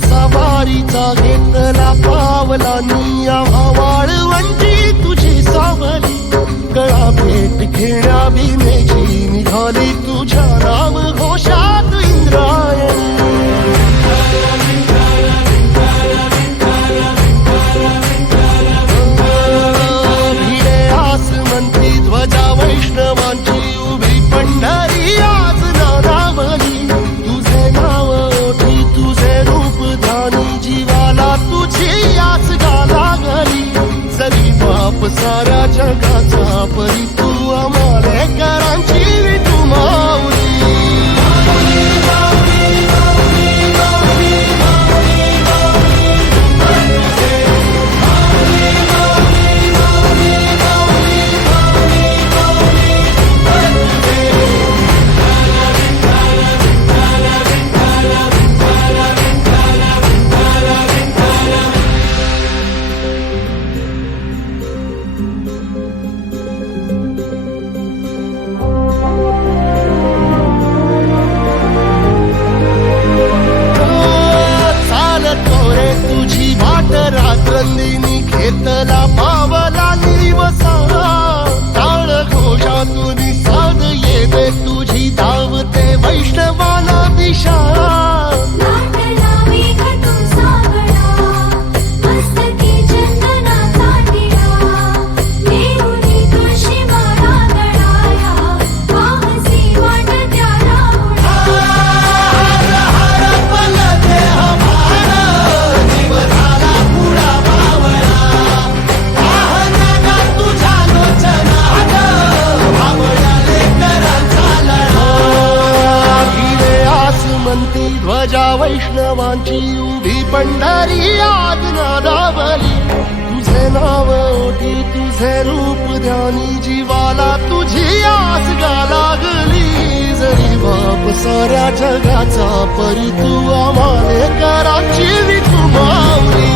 सवारीचा घेतला पावला निया वाळवंटी तुझी सावली गळा भेट घेण्या भीमेची निघाली तुझ्या नाम घोषात इंद्रायणी भिडे आसमंती ध्वजा वैष्णवांची उभी पंढरी आज नारावली तुझे नाव ओठी तुझे रूप धानी जीवाला तुझी आस लागली जरी बाप साऱ्या जगाचा परी तू अमालेकरांची तू माऊली रात्रंदिनी घेतला पावला निवसा टाळ घोषातून साध येते तुझी धावते वैष्णवाला दिशा ध्वजा वैष्णवांची उभी पंढरी आज नादावली तुझे नाव ओठी तुझे रूप ध्यानी जीवाला तुझी आस लागली जरी बाप साऱ्या जगाचा परी तू अमालेकरांची तू माऊली